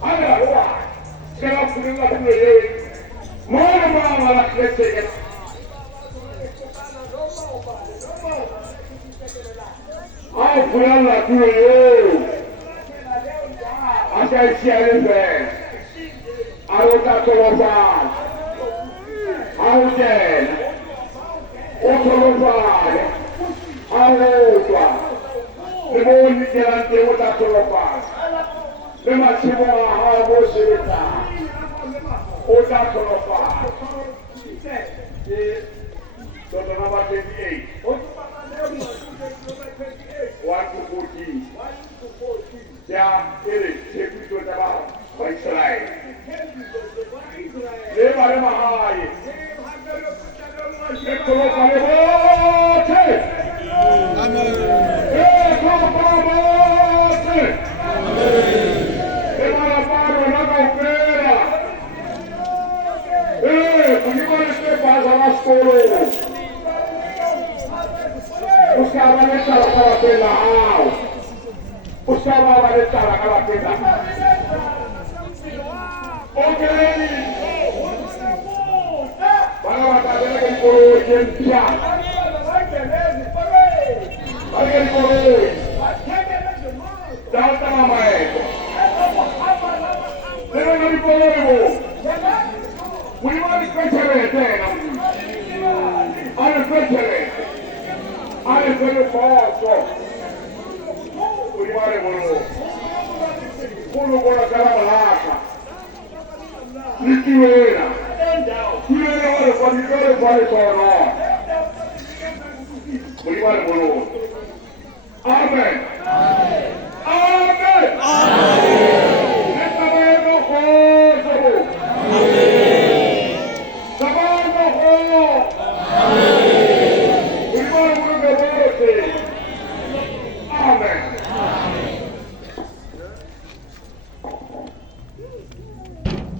Allora, se la prima pure mamma la chiesa. Ah, quella tua Asa siyarefe. Aruta tolofa. Auden. Otolofa. Aruta. Lemoni delante ota tolofa. Lema siwa hawo sirita. Ota tolofa. Toto number 28. 1 to 14. Ya, c'est plutôt d'abord pour Israël. Les barres mahai. Et comment parlez-vous? Amen. Et comment parlez-vous? Et voilà, parle, la confère. Et vous ne restez pas à la scuola. Buscava nessa la pela house. Buscava nessa la pela. Okay. Para batalha que por gente. Para que por. Dá uma mãe. Pero no podemos. We want to crescere then. Al crescere. Al crescere forte. We want to. Uno con la cara malata. Nikiwera. Kulela wale kwa sono. We want to. Amen.